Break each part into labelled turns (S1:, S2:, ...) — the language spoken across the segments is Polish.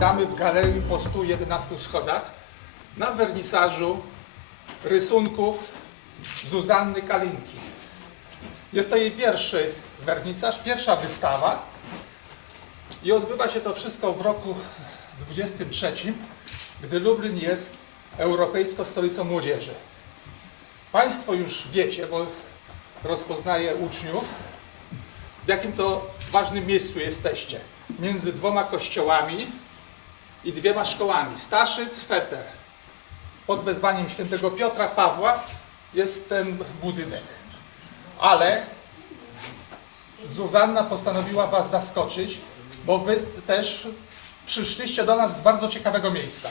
S1: Witamy w galerii po 111 schodach na wernisażu rysunków Zuzanny Kalinki. Jest to jej pierwszy wernisaż, pierwsza wystawa i odbywa się to wszystko w roku 23, gdy Lublin jest europejską stolicą młodzieży. Państwo już wiecie, bo rozpoznaję uczniów, w jakim to ważnym miejscu jesteście. Między dwoma kościołami i dwiema szkołami. Staszyc, Feter. Pod wezwaniem świętego Piotra Pawła jest ten budynek. Ale Zuzanna postanowiła Was zaskoczyć, bo Wy też przyszliście do nas z bardzo ciekawego miejsca.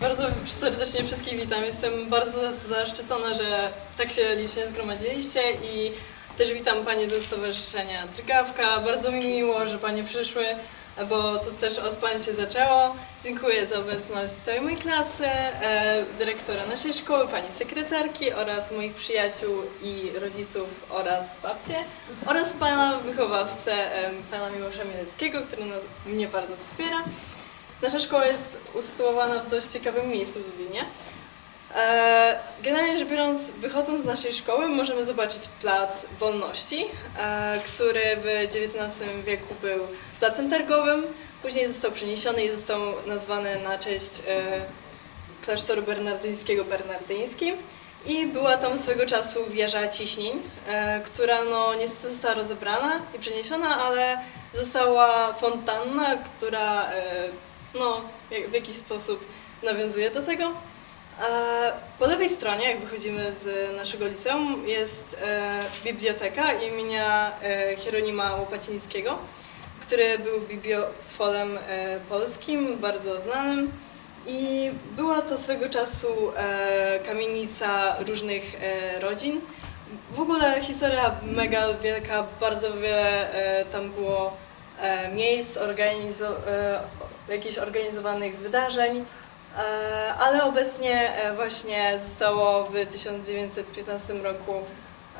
S2: Bardzo serdecznie wszystkich witam. Jestem bardzo zaszczycona, że tak się licznie zgromadziliście i też witam Panie ze Stowarzyszenia Drgawka. Bardzo mi miło, że Panie przyszły, bo to też od Pań się zaczęło. Dziękuję za obecność całej mojej klasy, e, dyrektora naszej szkoły, Pani sekretarki oraz moich przyjaciół i rodziców oraz babcie oraz Pana wychowawcę, em, Pana Miłosza Mieleckiego, który nas, mnie bardzo wspiera. Nasza szkoła jest usytuowana w dość ciekawym miejscu w Lublinie. E, Generalnie rzecz biorąc, wychodząc z naszej szkoły możemy zobaczyć Plac Wolności, e, który w XIX wieku był placem targowym, później został przeniesiony i został nazwany na cześć e, klasztoru bernardyńskiego Bernardyński. I była tam swego czasu wieża ciśnień, która no niestety została rozebrana i przeniesiona, ale została fontanna, która no, w jakiś sposób nawiązuje do tego. Po lewej stronie, jak wychodzimy z naszego liceum, jest e, biblioteka imienia e, Hieronima Łopacińskiego, który był bibliofolem e, polskim, bardzo znanym. I była to swego czasu kamienica różnych rodzin. W ogóle historia mega wielka, bardzo wiele tam było miejsc, organizo- jakichś organizowanych wydarzeń. E, Ale obecnie e, właśnie zostało w 1915 roku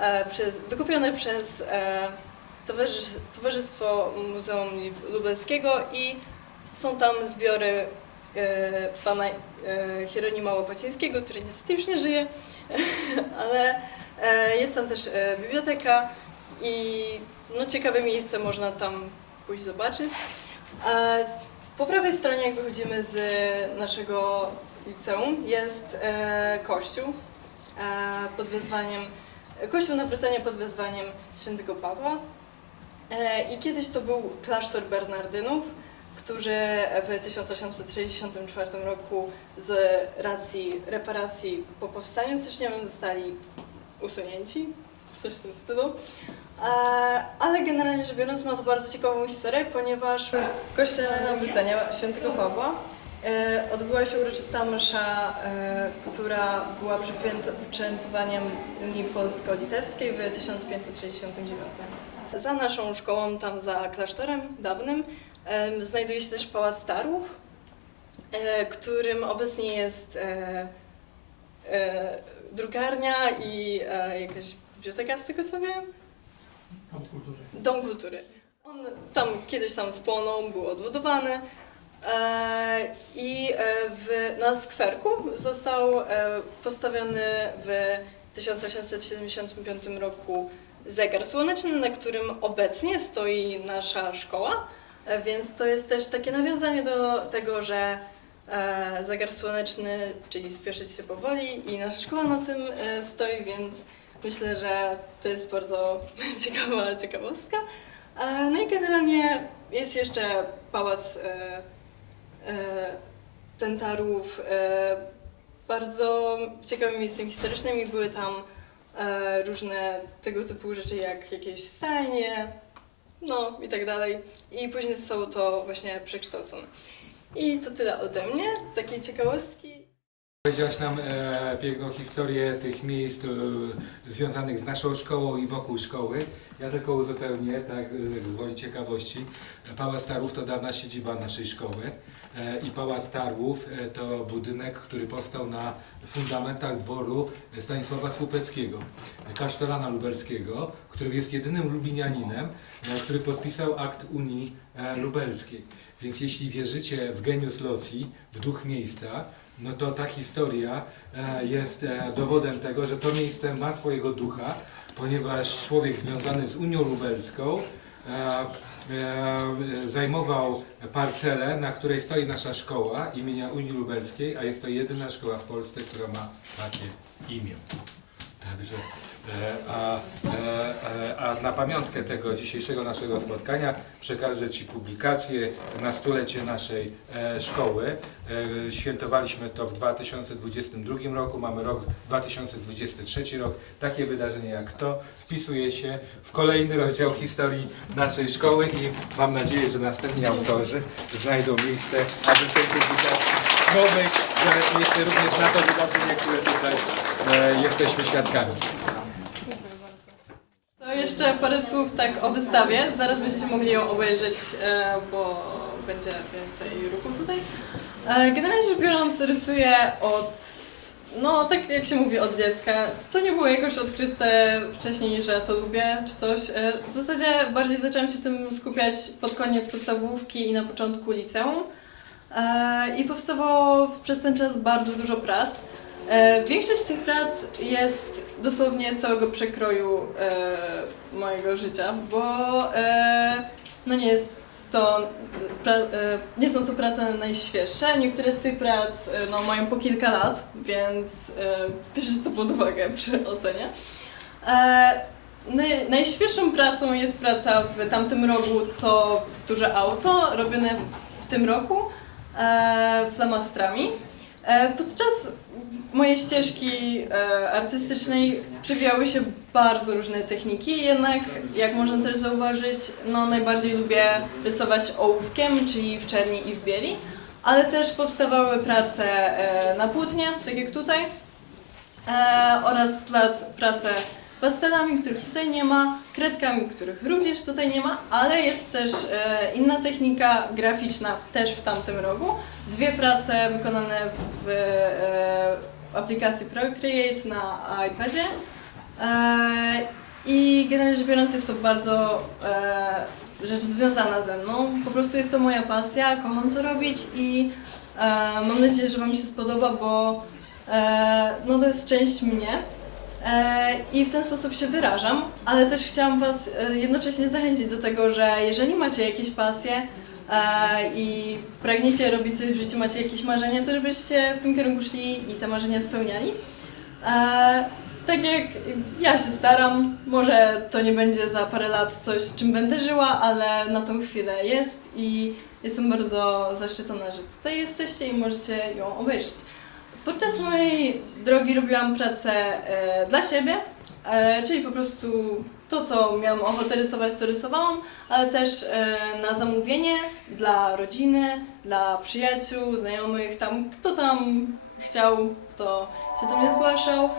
S2: e, przez, wykupione przez Towarzystwo Muzeum Lubelskiego i są tam zbiory pana Hieronima Łopacińskiego, który niestety już nie żyje, ale jest tam też biblioteka i no, ciekawe miejsce można tam pójść zobaczyć. E, po prawej stronie, jak wychodzimy z naszego liceum, jest e, kościół e, pod wezwaniem, kościół nawrócenia pod wezwaniem świętego Pawła. E, I kiedyś to był klasztor Bernardynów, którzy w 1864 roku z racji reparacji po powstaniu styczniowym zostali usunięci, coś w tym stylu. E, Ale generalnie rzecz biorąc ma to bardzo ciekawą historię, ponieważ w kościele nawrócenia świętego Pawła e, odbyła się uroczysta msza, e, która była przypiętowaniem Unii Polsko-Litewskiej w 1569. Za naszą szkołą, tam za klasztorem dawnym, znajduje się też Pałac Starów, którym obecnie jest drukarnia i jakaś biblioteka, z tego co wiem.
S1: Dom kultury.
S2: On tam kiedyś tam spłonął, był odbudowany e, i e, w, na skwerku został e, postawiony w 1875 roku zegar słoneczny, na którym obecnie stoi nasza szkoła, więc to jest też takie nawiązanie do tego, że zegar słoneczny, czyli spieszyć się powoli i nasza szkoła na tym stoi, więc myślę, że to jest bardzo ciekawa ciekawostka. E, No i generalnie jest jeszcze pałac e, e, Tentarów, bardzo ciekawym miejscem historycznym i były tam różne tego typu rzeczy jak jakieś stajnie, no i tak dalej. I później zostało to właśnie przekształcone. I to tyle ode mnie, takiej ciekawostki.
S3: Powiedziałaś nam e, piękną historię tych miejsc e, związanych z naszą szkołą i wokół szkoły. Ja tylko uzupełnię, tak, gwoli ciekawości. Pałac Tarłów to dawna siedziba naszej szkoły e, i Pałac Tarłów e, to budynek, który powstał na fundamentach dworu Stanisława Słupeckiego, kasztelana lubelskiego, który jest jedynym lublinianinem, e, który podpisał akt Unii e, Lubelskiej. Więc jeśli wierzycie w genius loci, w duch miejsca, no to ta historia e, jest e, dowodem tego, że to miejsce ma swojego ducha, ponieważ człowiek związany z Unią Lubelską e, zajmował parcelę, na której stoi nasza szkoła imienia Unii Lubelskiej, a jest to jedyna szkoła w Polsce, która ma takie imię. Także, a, e, e, a na pamiątkę tego dzisiejszego naszego spotkania przekażę Ci publikację na stulecie naszej e, szkoły. E, świętowaliśmy to w 2022 roku, mamy rok 2023 rok. Takie wydarzenie jak to wpisuje się w kolejny rozdział historii naszej szkoły i mam nadzieję, że następni autorzy znajdą miejsce, aby w tej publikacji nowej znaleźć miejsce również na to wydarzenie, które tutaj e, jesteśmy świadkami.
S2: Jeszcze parę słów tak o wystawie. Zaraz będziecie mogli ją obejrzeć, e, bo będzie więcej ruchu tutaj. E, Generalnie rzecz biorąc, rysuję od, no tak jak się mówi, od dziecka. To nie było jakoś odkryte wcześniej, że to lubię czy coś. E, W zasadzie bardziej zaczęłam się tym skupiać pod koniec podstawówki i na początku liceum. I powstawało przez ten czas bardzo dużo prac. Większość z tych prac jest dosłownie z całego przekroju e, mojego życia, bo e, no nie jest to, pra, e, nie są to prace najświeższe. Niektóre z tych prac e, no, mają po kilka lat, więc e, to pod uwagę przy ocenie. E, naj, najświeższą pracą jest praca w tamtym rogu, to duże auto, robione w tym roku e, flamastrami. E, podczas mojej ścieżki e, artystycznej przewijały się bardzo różne techniki, jednak jak można też zauważyć, no najbardziej lubię rysować ołówkiem, czyli w czerni i w bieli, ale też powstawały prace e, na płótnie, tak jak tutaj, oraz prace pastelami, których tutaj nie ma, kredkami, których również tutaj nie ma, ale jest też e, inna technika graficzna też w tamtym rogu. Dwie prace wykonane w e, aplikacji Procreate na iPadzie. E, I generalnie rzecz biorąc jest to bardzo rzecz związana ze mną. Po prostu jest to moja pasja, kocham to robić i mam nadzieję, że Wam się spodoba, bo no to jest część mnie. E, I w ten sposób się wyrażam, ale też chciałam Was e, jednocześnie zachęcić do tego, że jeżeli macie jakieś pasje e, i pragniecie robić coś w życiu, macie jakieś marzenia, to żebyście w tym kierunku szli i te marzenia spełniali. Tak jak ja się staram, może to nie będzie za parę lat coś, czym będę żyła, ale na tą chwilę jest i jestem bardzo zaszczycona, że tutaj jesteście i możecie ją obejrzeć. Podczas mojej drogi robiłam pracę e, dla siebie, e, czyli po prostu to, co miałam ochotę rysować, to rysowałam, ale też e, na zamówienie dla rodziny, dla przyjaciół, znajomych, tam kto tam chciał, to się do mnie zgłaszał.